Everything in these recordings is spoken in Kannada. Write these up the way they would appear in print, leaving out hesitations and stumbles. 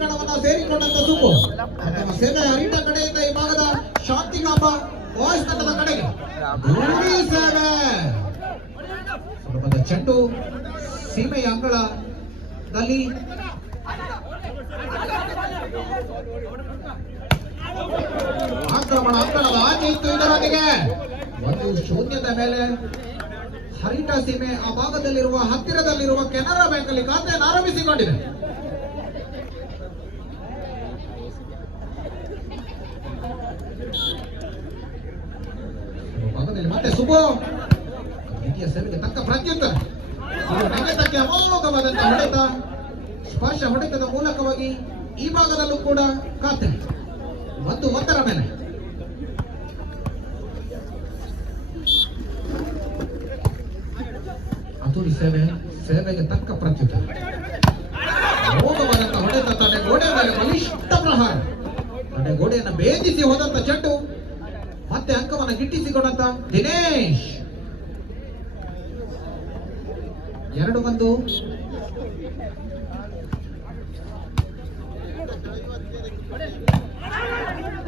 ಅಂಕಣವನ್ನು ಸೇರಿಕೊಂಡಂತ ಸುಬ್ಬು ಅಥವಾ ಸೇನೆ ಹರಿಟ ಕಡೆಯಿಂದ ಈ ಭಾಗದ ಶಾಂತಿಗಾಂಬ ಬಾಯ್ಸ್ ತಂಡದ ಕಡೆಗೆ ಧೂಳಿ ಸೇವೆ ಸುಲಭದ ಚೆಂಡು ಸೀಮೆಯ ಅಂಗಳದಲ್ಲಿ ಆಕ್ರಮಣ ಅಂಕಣದ ಆಚೆ ಇತ್ತು. ಇದರೊಂದಿಗೆ ಒಂದು ಶೂನ್ಯದ ಮೇಲೆ ಹರಿಟ ಸೀಮೆ ಆ ಭಾಗದಲ್ಲಿರುವ ಹತ್ತಿರದಲ್ಲಿರುವ ಕೆನರಾ ಬ್ಯಾಂಕ್ ಅಲ್ಲಿ ಖಾತೆಯನ್ನು ಆರಂಭಿಸಿಕೊಂಡಿದೆ. ಭಾಗದಲ್ಲಿ ಮತ್ತೆ ಸುಬ್ಬು ದ್ವಿತೀಯ ಸೇವೆಗೆ ತಕ್ಕ ಪ್ರತ್ಯುತ್ತರ ನೆಗೆತಕ್ಕೆ ಅಮೋಘವಾದಂತಹ ಹೊಡೆತ, ಸ್ಪರ್ಶ ಹೊಡೆತದ ಮೂಲಕವಾಗಿ ಈ ಭಾಗದಲ್ಲೂ ಕೂಡ ಖಾತೆ 1-1 ಮೇಲೆ ಅತುರಿ ಸೇವೆಗೆ ತಕ್ಕ ಪ್ರತ್ಯುತ್ತರ. ಅಮೋಘವಾದಂತಹ ಹೊಡೆತ ತನ್ನ ಗೋಡೆ ಮೇಲೆ ಬಲಿಷ್ಠ ಪ್ರಹಾರ, ತನ್ನ ಗೋಡೆಯನ್ನು ಭೇದಿಸಿ ಹೋದಂತ ಚೆಂಡು ಮತ್ತೆ ಅಂಕವನ್ನು ಗಿಟ್ಟಿಸಿಕೊಂಡಂತ ದಿನೇಶ್. 2-1.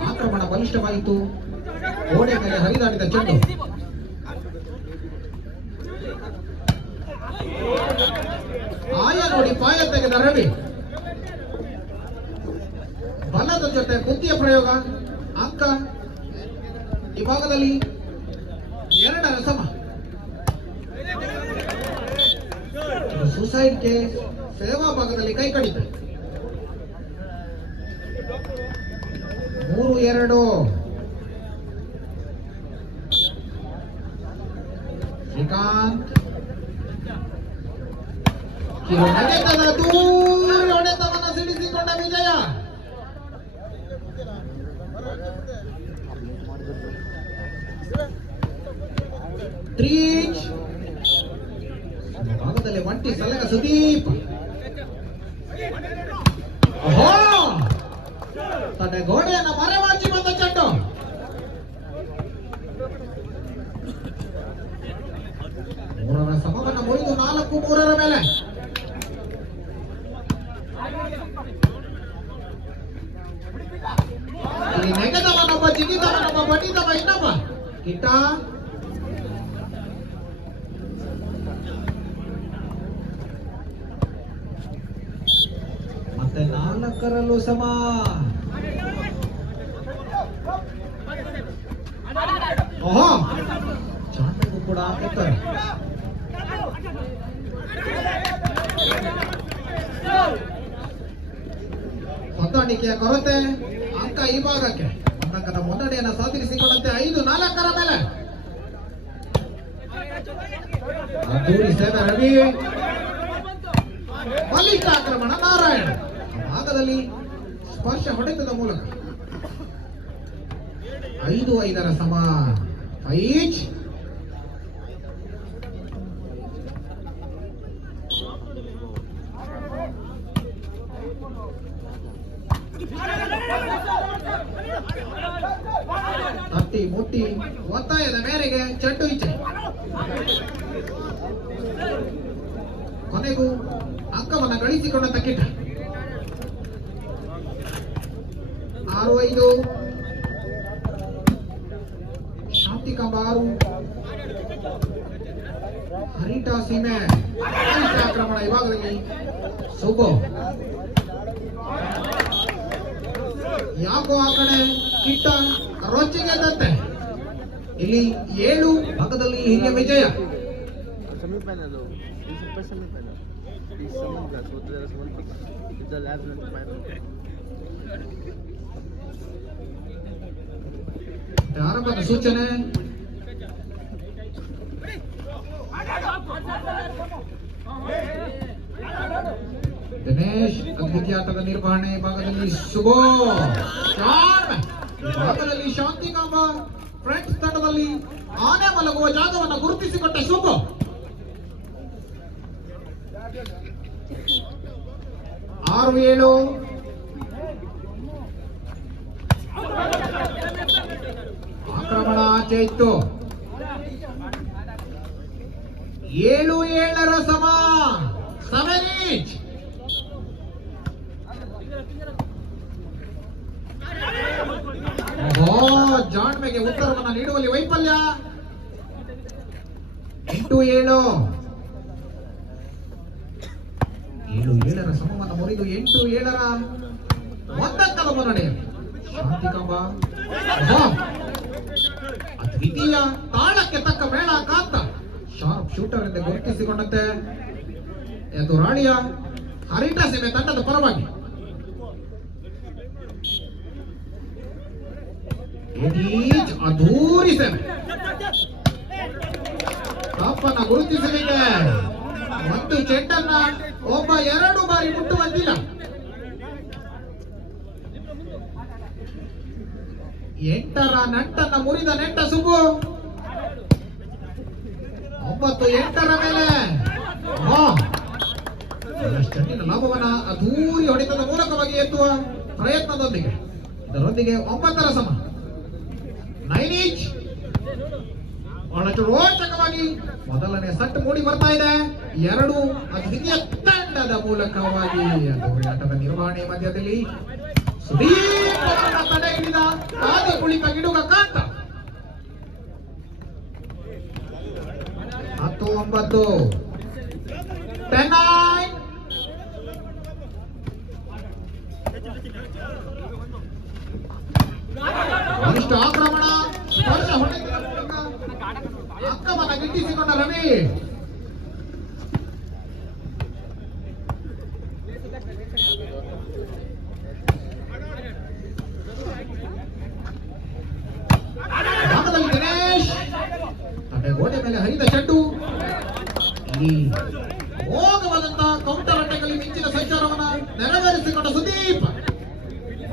ಆಕ್ರಮಣ ಬಲಿಷ್ಠವಾಯಿತು. ಗೋಡೆ ಮೇಲೆ ಹರಿದಾಡಿದ ಚೆಂಡು ಆಯ ನೋಡಿ ಪಾಯ ತೆಗೆದ ರವಿ. ಬಲದ ಜೊತೆ ಬುದ್ಧಿಯ ಪ್ರಯೋಗ. ಅಂಕ ಈ ಭಾಗದಲ್ಲಿ 2 ಸಮ. ಸುಸೈಡ್ ಕೇಸ್ ಸೇವಾ ಭಾಗದಲ್ಲಿ ಕೈ ಕಡಿತ. 3-2. ಶ್ರೀಕಾಂತ್ ನೆಗೆತದ ದೂರ ಹೊಡೆತವನ್ನು ಸಿಡಿಸಿಕೊಂಡ ವಿಜಯ. ಟ್ರೀಚ್ ಭಾಗದಲ್ಲಿ ಒಂಟಿ ಸಲಗ ಸುದೀಪ್. ತನ್ನ ಗೋಡೆಯನ್ನು ಮರೆಮಾಚಿ ಬಂದ ಚೆಂಡು ಮೂರರ ಸಮವನ್ನು ಮುರಿದು 4-3 ಮೇಲೆ ಇಲ್ಲಿ ನೆಗೆದವನೊಬ್ಬ, ಜಿಗಿದವನೊಬ್ಬ, ಬಡಿದವ ಇನ್ನೊಬ್ಬ. ಕಿಟ್ಟ ಮತ್ತೆ 4ರಲ್ಲೂ ಸಮ. ಓಹೋ, ಚಾಂಡಗೂ ಕೂಡ ಉತ್ತರ. ಹೊಂದಾಣಿಕೆಯ ಕೊರತೆ. ಅಂಕ ಈ ಭಾಗಕ್ಕೆ 1 ಅಂಕದ ಮುನ್ನಡೆಯನ್ನು ಸಾಧಿಸಿಕೊಂಡಂತೆ 5-4 ಮೇಲೆ ಅದ್ದೂರಿ ಸೇವೆ ರವಿ. ಬಲಿಷ್ಠ ಆಕ್ರಮಣ ನಾರಾಯಣ. ಭಾಗದಲ್ಲಿ ಸ್ಪರ್ಶ ಹೊಡೆತದ ಮೂಲಕ 5-5 ಸಮ. ಐಚ್ ತಟ್ಟಿ ಮುಟ್ಟಿ ಒತ್ತಾಯದ ಮೇರೆಗೆ ಚೆಂಡು ಈಚೆ. ಕೊನೆಗೂ ಅಂಕವನ್ನು ಗಳಿಸಿಕೊಂಡ ತಕ್ಕಿಟ. 6-5. ಶಾಂತಿಕಾಂಬ 6. ಹರಿಟ ಸೀಮೆ ಆಕ್ರಮಣ ಈ ಭಾಗದಲ್ಲಿ ಸುಬ್ಬು. ಯಾಕೋ ಆ ಕಡೆ ಕಿಟ್ಟ ರೊಚ್ಚಿಗೆ ತಂತೆ. ಇಲ್ಲಿ 7 ಭಾಗದಲ್ಲಿ ಹಿರಿಯ ವಿಜಯ. ಆರಂಭದ ಸೂಚನೆ. ದಿನೇಶ್ ದ್ವಿತೀಯಾಟದ ನಿರ್ವಹಣೆ ಭಾಗದಲ್ಲಿ ಸುಬೋ. ಭಾಗದಲ್ಲಿ ಶಾಂತಿಕಾಂಬ ಫ್ರೆಂಡ್ಸ್ ತಂಡದಲ್ಲಿ ಆನೆ ಮಲಗುವ ಜಾಗವನ್ನು ಗುರುತಿಸಿಕೊಟ್ಟ ಸುಬೋ. 6-7. ಆಕ್ರಮಣ ಆಚೆ ಇತ್ತು. 7-7 ಸಮ. 7 ಈಚ್. ಶಾಣ್ಮೆಗೆ ಉತ್ತರವನ್ನು ನೀಡುವಲ್ಲಿ ವೈಫಲ್ಯ. 8-7. 7-7ರ ಸಮವನ್ನು ಮುರಿದು 8-7ರ ಒಂದಕ್ಕದ ಮುನ್ನಡೆ. ಶಾಂತಿಕಾಂಬ ದ್ವಿತೀಯ ತಾಳಕ್ಕೆ ತಕ್ಕ ಮೇಳ ಕಾಂತ ಶಾರ್ಪ್ ಶೂಟರ್ ಎಂದು ಗುರುತಿಸಿಕೊಂಡಂತೆ ಎಂದು ರಾಣಿಯ ಹರಿಟ ಸೀಮೆ ತಂಡದ ಪರವಾಗಿ ಅಧೂರಿ ಸೇವೆ ಕಾಪನ್ನ ಗುರುತಿಸಲಿಕ್ಕೆ ಒಂದು ಚೆಂಡನ್ನ ಒಬ್ಬ 2 ಬಾರಿ ಮುಟ್ಟುವಂತಿಲ್ಲ. 8ರ ನಂಟನ್ನ ಮುರಿದ ನೆಂಟ ಸುಬ್ಬು 9-8ರ ಮೇಲೆ ಚೆಂಡಿನ ಲಾಭವನ್ನ ಅಧೂರಿ ಹೊಡೆತದ ಮೂಲಕವಾಗಿ ಎತ್ತುವ ಪ್ರಯತ್ನದೊಂದಿಗೆ ಇದರೊಂದಿಗೆ 9ರ ಸಮ 9 ಈಚ್. ಬಹಳಷ್ಟು ರೋಚಕವಾಗಿ ಮೊದಲನೇ ಸಟ್ ಮೂಡಿ ಬರ್ತಾ ಇದೆ. 2 ದ್ವಿತೀಯ ತಂಡದ ಮೂಲಕವಾಗಿ ಆಟದ ನಿರ್ವಹಣೆ ಮಧ್ಯದಲ್ಲಿ ಸುದೀಪ್ ತಡೆ ಹಿಡಿದ ಕಾದು ಕುಳಿತ ಗಿಡುಗ ಕಾಂತ 10-9. 10-9. ಬಲಿಷ್ಠ ಆಕ್ರಮಣ ಸ್ಪರ್ಶ ಹೊಡೆದ ಅಕ್ಕಮನ ಗಿಟ್ಟಿಸಿಕೊಂಡ ರವಿ. ಭಾಗದಲ್ಲಿ ದಿನೇಶ್ ಗೋಡೆ ಮೇಲೆ ಹರಿದ ಚೆಂಡು ಇಲ್ಲಿ ಮೋಘವಾದಂತಹ ಕೌಂಟರ್ ಅಟ್ಟೆಗಳಲ್ಲಿ ಮಿಂಚಿನ ಸಂಚಾರವನ್ನು ನೆರವೇರಿಸಿಕೊಂಡ ಸುದೀಪ್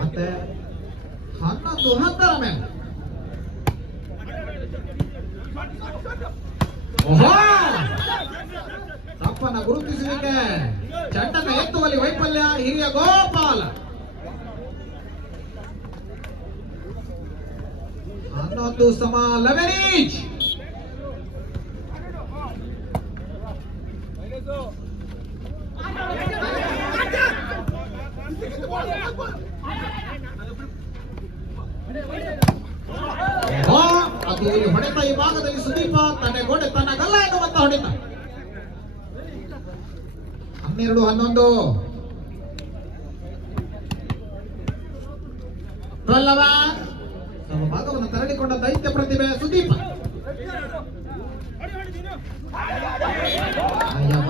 ಮತ್ತೆ 11-10ರ ಮೇಲೆ ತಪ್ಪನ್ನ ಗುರುತಿಸಲಿಕ್ಕೆ ಚೆಂಡನ್ನು ಎತ್ತುವಲ್ಲಿ ವೈಫಲ್ಯ ಹಿರಿಯ ಗೋಪಾಲ. 11 ಈಚ್. ಅದು ಹೊಡೆತ ಈ ಭಾಗದಲ್ಲಿ ಸುದೀಪ ತನ್ನ ಗೋಡೆ ತನ್ನ ಗಲ್ಲ ಎನ್ನುವಂತ ಹೊಡೆತ. 12-11. 12 ನಮ್ಮ ಭಾಗವನ್ನು ತರಡಿಕೊಂಡ ದೈತ್ಯ ಪ್ರತಿಭೆ ಸುದೀಪ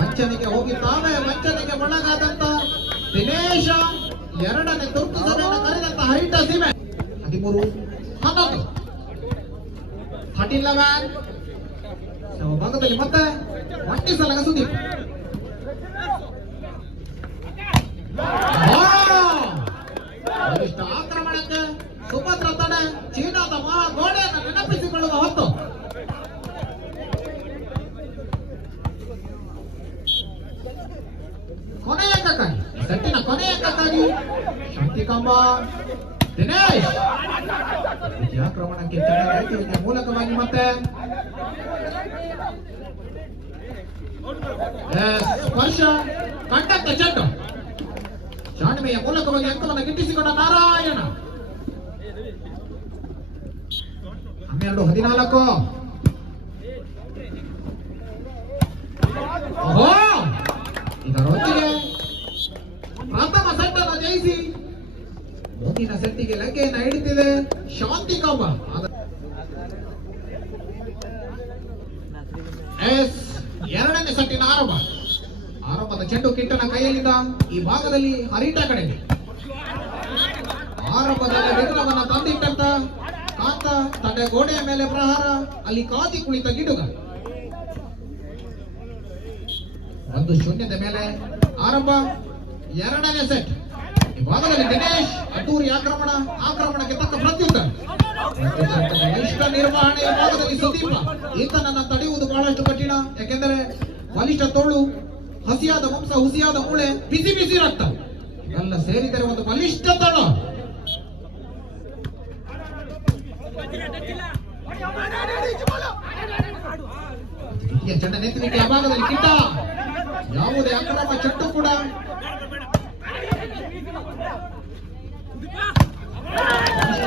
ವಂಚನೆಗೆ ಹೋಗಿ ತಾವೇ ವಂಚನೆಗೆ ಒಳಗಾದಂತ ದಿನೇಶ 2ನೇ ತುರ್ತು ಸಭೆಯನ್ನು ಕರೆದಂತ ಹರಿಟ ಸೀಮೆ 13-11. 13-11. ನಮ್ಮ ಭಾಗದಲ್ಲಿ ಮತ್ತೆ ಒಟ್ಟಿಸಲಗ ಸುದೀಪ್ ಆಕ್ರಮಣಕ್ಕೆ ಸುಭದ್ರ ತಡೆ ಚೀನಾದ ಮಹಾ ಗೋಡೆಯನ್ನು ನೆನಪಿಸಿಕೊಳ್ಳುವ ಹೊತ್ತು. ಕೊನೆಯ ಅಂಕಕ್ಕಾಗಿ ಸೆಟ್ಟಿನ ಕೊನೆಯ ಅಂಕಕ್ಕಾಗಿ ಶಾಂತಿಕಾಂಬ ದಿನೇಶ್ ಆಕ್ರಮಣಕ್ಕೆ ಮೂಲಕವಾಗಿ ಮತ್ತೆ ಸ್ಪರ್ಶ ಕಂಟಕ್ಕೆ ಚೆಂಡು ಶಾಣಿಮೆಯ ಮೂಲಕವಾಗಿ ಅಂಕವನ್ನು ಗಿಟ್ಟಿಸಿಕೊಂಡ ನಾರಾಯಣ. 12-14. ಇದರೊಂದಿಗೆ ಪ್ರಥಮ ಸೆಟ್ ಅನ್ನು ಜಯಿಸಿ ಮುಂದಿನ ಸೆಟ್ಟಿಗೆ ಲಗ್ಗೆಯನ್ನು ಹಿಡಿದಿದೆ ಶಾಂತಿಕಾಂಬ. 2ನೇ ಸೆಟ್ಟಿನ ಆರಂಭದ ಚೆಂಡು ಕಿಟ್ಟನ ಕೈಯಲ್ಲಿದ್ದ ಈ ಭಾಗದಲ್ಲಿ ಹರಿಟ ಕಡೆಗೆ ಆರಂಭದಲ್ಲಿ ವಿಘ್ನವನ್ನ ತಂದಿಟ್ಟಂತ ಕಾಂತ ತನ್ನ ಗೋಡೆಯ ಮೇಲೆ ಪ್ರಹಾರ ಅಲ್ಲಿ ಕಾದಿ ಕುಳಿತ ಗಿಡುಗ 1-0 ಮೇಲೆ ಆರಂಭ. 2ನೇ ಸೆಟ್ ಈ ಭಾಗದಲ್ಲಿ ದಿನೇಶ್ ಅದ್ದೂರಿ ಆಕ್ರಮಣಕ್ಕೆ ತಕ್ಕ ಪ್ರತ್ಯುತ್ತರ ಬಲಿಷ್ಠ ನಿರ್ವಹಣೆ ಈ ಭಾಗದಲ್ಲಿ ಸುದೀಪ ಈತನನ್ನ ತಡೆಯುವುದು ಬಹಳಷ್ಟು ಕಠಿಣ. ಯಾಕೆಂದರೆ ಬಲಿಷ್ಠ ತೋಳು, ಹಸಿಯಾದ ಮಾಂಸ, ಹುಸಿಯಾದ ಮೂಳೆ, ಬಿಸಿ ಬಿಸಿ ರಕ್ತ ಇವೆಲ್ಲ ಸೇರಿದರೆ ಒಂದು ಬಲಿಷ್ಠ ತಳ. ಚೆಂಡ ನೆತ್ತಲಿಕ್ಕೆ ಆ ಭಾಗದಲ್ಲಿ ಕಿಟ್ಟ ಯಾವುದೇ ಅಕ್ರಮ ಚೆಂಡು ಕೂಡ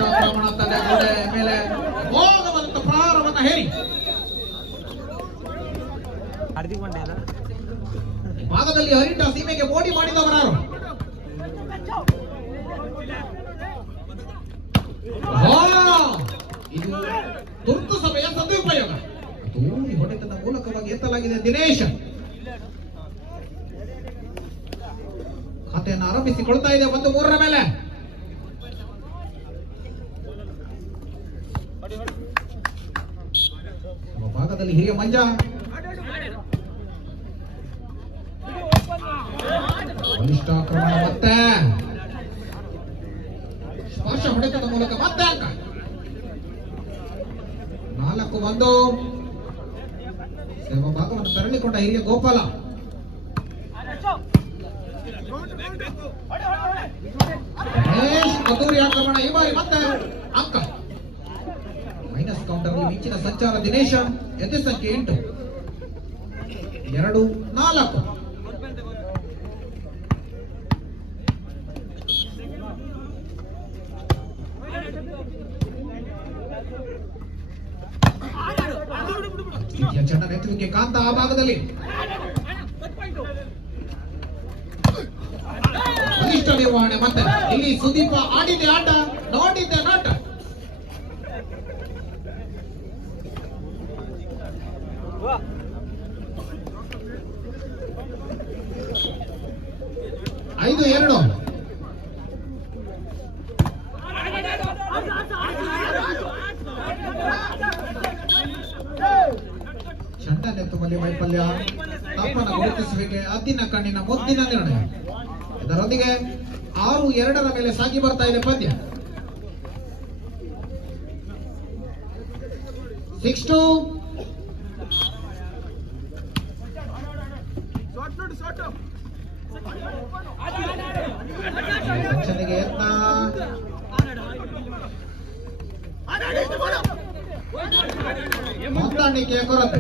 ಆಕ್ರಮಣ ತನ್ನ ಗೋಡೆ ಮೇಲೆ ಹೇರಿ ಭಾಗದಲ್ಲಿ ಹರಿಟ ಸೀಮೆಗೆ ಮೋಡಿ ಮಾಡಿದವರಾರು ಇದು ತುರ್ತು ಸಭೆಯ ಸದುಪಯೋಗ ದೂರಿ ಹೊಡೆತದ ಮೂಲಕವಾಗಿ ಎತ್ತಲಾಗಿದೆ ದಿನೇಶ್ ಖಾತೆಯನ್ನು ಆರಂಭಿಸಿಕೊಳ್ತಾ ಇದೆ 1-3 ಮೇಲೆ ಭಾಗದಲ್ಲಿ ಹಿರಿಯ ಮಂಜ ಬಲಿಷ್ಠ ಆಕ್ರಮಣ ಮತ್ತೆ ಸ್ಪರ್ಶ ಹೊಡೆತದ ಮೂಲಕ ಮತ್ತೆ ಅಂಕ 4-1 ಸೇವಾ ಭಾಗವನ್ನು ತರಳಿಕೊಂಡ ಹಿರಿಯ ಗೋಪಾಲ ಅದ್ದೂರಿ ಆಕ್ರಮಣ ಈ ಬಾರಿ ಮತ್ತೆ ಅಂಕ ಮೈನಸ್ ಕೌಂಟರ್ ಮಿಂಚಿನ ಸಂಚಾರ ದಿನೇಶ ಎದೆ ಸಂಖ್ಯೆ 8 2-4 ಚೆಂಡ ನೆತ್ತುವಿಕೆ ಕಾಂತ ಆ ಭಾಗದಲ್ಲಿ ಬಲಿಷ್ಠ ನಿರ್ವಹಣೆ ಮತ್ತೆ ಇಲ್ಲಿ ಸುದೀಪ ಆಡಿದೆ ಆಟ ನೋಡಿದ್ದೆ ನಾಟ 5-2 ಚಂಡ ನೆತ್ತುವಲ್ಲಿ ವೈಫಲ್ಯ ತಪ್ಪನ ಗುರುತಿಸುವಿಕೆ ಅದ್ದಿನ ಕಣ್ಣಿನ ಮುದ್ದಿನ ನಿರ್ಣಯ ಇದರೊಂದಿಗೆ 6-2 ಮೇಲೆ ಸಾಗಿ ಬರ್ತಾ ಇದೆ ಪಂದ್ಯ 6-2 ರಕ್ಷಣೆಗೆ ಯತ್ನ ಹೊಂದಾಣಿಕೆಯ ಕೊರತೆ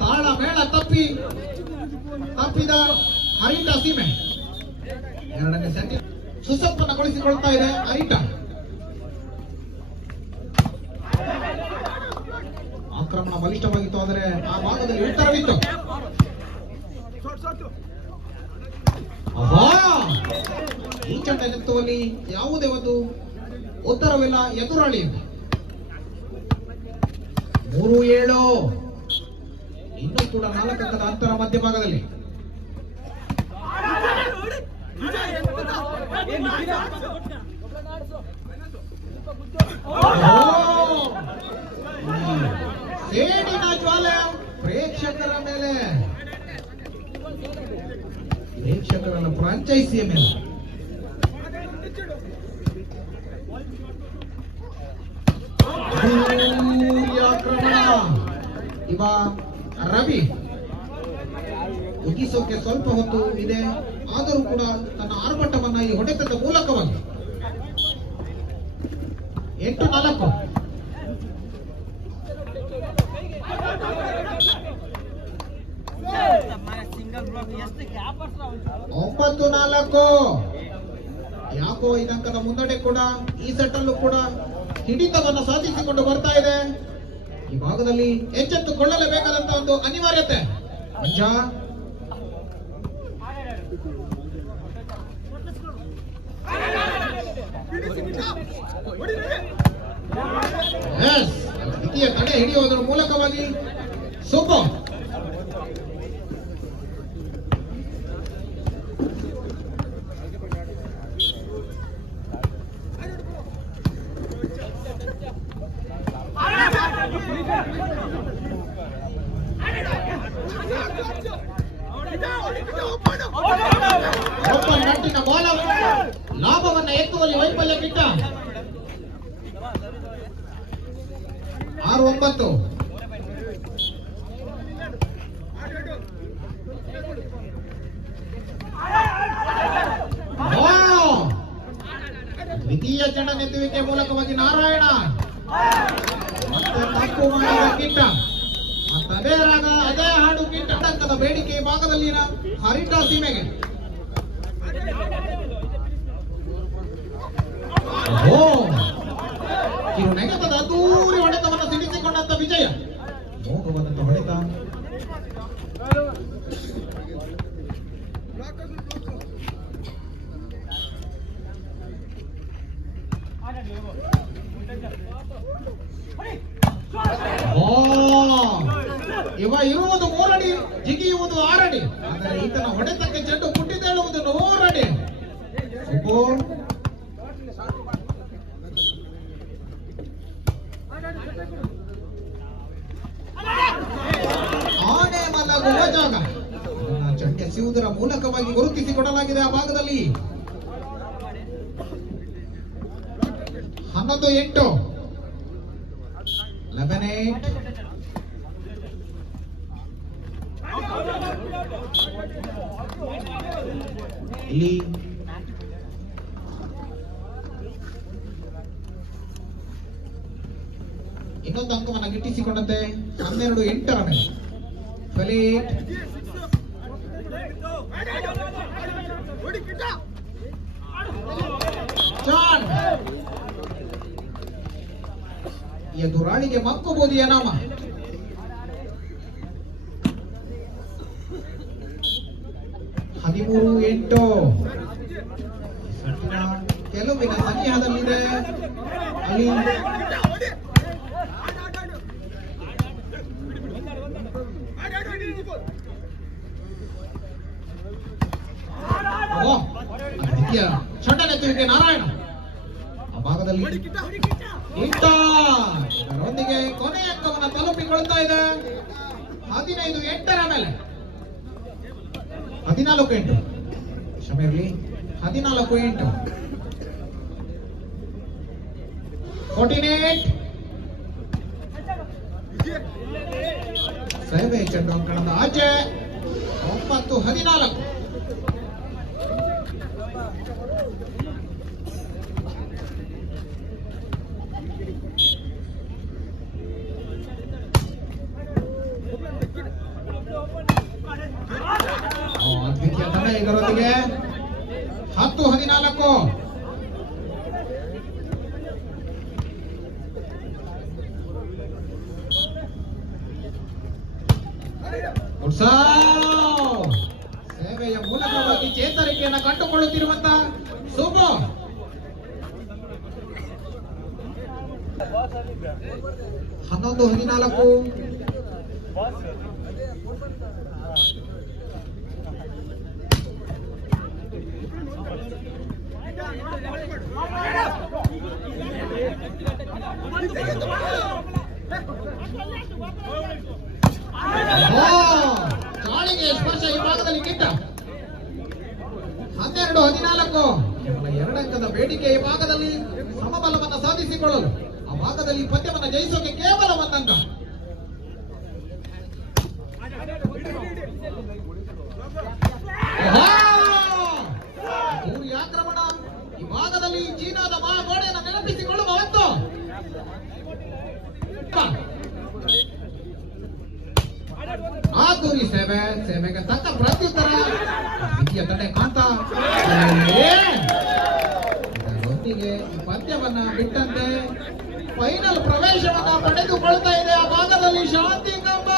ತಾಳ ಮೇಳ ತಪ್ಪಿದ ಹರಿಟ ಸೀಮೆ 2ನೇ ಸೆಟ್ ಸುಸಂಪನ್ನಗೊಳಿಸಿಕೊಳ್ತಾ ಇದೆ ಹರಿಟ ಆಕ್ರಮಣ ಬಲಿಷ್ಠವಾಗಿತ್ತು ಆದರೆ ಆ ಭಾಗದಲ್ಲಿ ಉತ್ತರವಿತ್ತು ಈ ಚಂಡ ನೆತ್ತುವಲ್ಲಿ ಯಾವುದೇ ಒಂದು ಉತ್ತರವಿಲ್ಲ ಎದುರಾಳಿ 3-7 ಇನ್ನೂ ಕೂಡ 4 ಅಂಕದ ಅಂತರ ಮಧ್ಯಭಾಗದಲ್ಲಿ ಸೇಡಿನ ಜ್ವಾಲೆ ಪ್ರೇಕ್ಷಕರ ಮೇಲೆ ಪ್ರೇಕ್ಷಕರನ್ನ ಫ್ರಾಂಚೈಸಿಯ ಮೇಲೆ ಆಕ್ರಮಣ ಇವ ರವಿ ಉಗಿಸೋಕೆ ಸ್ವಲ್ಪ ಹೊತ್ತು ಇದೆ ಆದರೂ ಕೂಡ ತನ್ನ ಆರ್ಭಟವನ್ನ ಈ ಹೊಡೆತದ ಮೂಲಕವಾಗಿ 8-4 9-4 ಯಾಕೋ 5 ಅಂಕದ ಮುನ್ನಡೆ ಕೂಡ ಈ ಸೆಟ್ ಅಲ್ಲೂ ಕೂಡ ಹಿಡಿತವನ್ನು ಸಾಧಿಸಿಕೊಂಡು ಬರ್ತಾ ಇದೆ ಈ ಭಾಗದಲ್ಲಿ ಎಚ್ಚೆತ್ತುಕೊಳ್ಳಲೇಬೇಕಾದಂತ ಒಂದು ಅನಿವಾರ್ಯತೆ ಮಂಜ ದ್ವಿತೀಯ ತಡೆ ಹಿಡಿಯುವುದರ ಮೂಲಕವಾಗಿ ಸೂಪರ್ ನಟ್ಟಿನ ಬೌಲರ್ ಲಾಭವನ್ನ ಎತ್ತುವಲ್ಲಿ ವೈಫಲ್ಯ ಬಿಟ್ಟ 6-9 ದ್ವಿತೀಯ ಚೆಂಡ ನೆತ್ತುವಿಕೆ ಮೂಲಕವಾಗಿ ನಾರಾಯಣ ಮತ್ತೆ ತಪ್ಪು ಮಾಡಿದ ಕಿಟ್ಟ ಅದೇ ರಾಗ ಅದೇ ಹಾಡು ಕಿಟ್ಟ ಅಂಕದ ಬೇಡಿಕೆ ಭಾಗದಲ್ಲಿನ ಹರಿಟ ಸೀಮೆಗೆ ಕಿರು ನೆಗೆತದ ದೂರಿ ಹೊಡೆತವನ್ನು ಸಿಡಿಸಿಕೊಂಡಂತ ವಿಜಯ. ಮೋಘವಾದಂತ ಹೊಡೆತ. ಇರುವುದು 3 ಅಡಿ, ಜಿಗಿಯುವುದು 6 ಅಡಿ. ಆದರೆ ಈತನ ಹೊಡೆತಕ್ಕೆ ಚೆಂಡು ಪುಟ್ಟಿದ್ದೇಳುವುದು 100 ಅಡಿ. ಆನೆ ಮಲಗುವ ಜಾಗ ಚೆಂಡೆಸೆಯುವುದರ ಮೂಲಕವಾಗಿ ಗುರುತಿಸಿಕೊಡಲಾಗಿದೆ ಆ ಭಾಗದಲ್ಲಿ. 11-8 11-8. ಇಲ್ಲಿ ಇನ್ನೊಂದು ಅಂಕವನ್ನು ಗಿಟ್ಟಿಸಿಕೊಂಡಂತೆ 12-8 ಮೇಲೆ ಫಲೀಟ್. ಜಾನ್ ಎದುರಾಳಿಗೆ ಮಂಕುಬೋದಿಯ ನಾಮ. ಹದಿಮೂರು 8 ಕೆಲವಿನ ಸನಿಹದಲ್ಲಿದೆ. ಅಲ್ಲಿ ಷಡ್ಡನೆತ್ತುವಿಕೆ ನಾರಾಯಣ ಆ ಭಾಗದಲ್ಲಿ ಇದರೊಂದಿಗೆ ಕೊನೆಯ ಅಂಕವನ್ನು ತಲುಪಿಕೊಳ್ತಾ ಇದೆ. 15-8 ಮೇಲೆ 14-8 ಕ್ಷಮೆ ಇರಲಿ 14-8 14-8. ಸೇವೆ ಚೆಂಡು ಅಂಕಣದ ಆಚೆ 9-14. ದ್ವಿತೀಯ ತಂಡ ಇದರೊಂದಿಗೆ 10-14. ಸೇವೆಯ ಮೂಲಕವಾಗಿ ಚೇತರಿಕೆಯನ್ನು ಕಂಡುಕೊಳ್ಳುತ್ತಿರುವಂತ ಸುಬ್ಬು 11-14. ಗಾಳಿಗೆ ಸ್ಪರ್ಶ ಈ ಭಾಗದಲ್ಲಿ ಕಿಟ್ಟ 12-14. ಕೇವಲ 2 ಅಂಕದ ಬೇಡಿಕೆ ಈ ಭಾಗದಲ್ಲಿ ಸಮಬಲವನ್ನು ಸಾಧಿಸಿಕೊಳ್ಳಲು ಆ ಭಾಗದಲ್ಲಿ ಪಂದ್ಯವನ್ನು ಜಯಿಸೋಕೆ ಕೇವಲ 1 ಅಂಕ. ಆಕ್ರಮಣ ಈ ಭಾಗದಲ್ಲಿ ಚೀನಾದ ಮಹಾಗೋಡೆಯನ್ನು ನೆನಪಿಸಿಕೊಳ್ಳುವ ಹೊತ್ತು ಆತೂರಿ ಸೇವೆಗೆ ತಕ್ಕ ಪ್ರತ್ಯುತ್ತರ. ದ್ವಿತೀಯ ತಂಡ ಕಾಂತ ಇದರೊಂದಿಗೆ ಈ ಪಂದ್ಯವನ್ನ ಬಿಟ್ಟಂತೆ ಫೈನಲ್ ಪ್ರವೇಶವನ್ನ ಪಡೆದುಕೊಳ್ತಾ ಇದೆ ಆ ಭಾಗದಲ್ಲಿ ಶಾಂತಿ ಕಂಬ.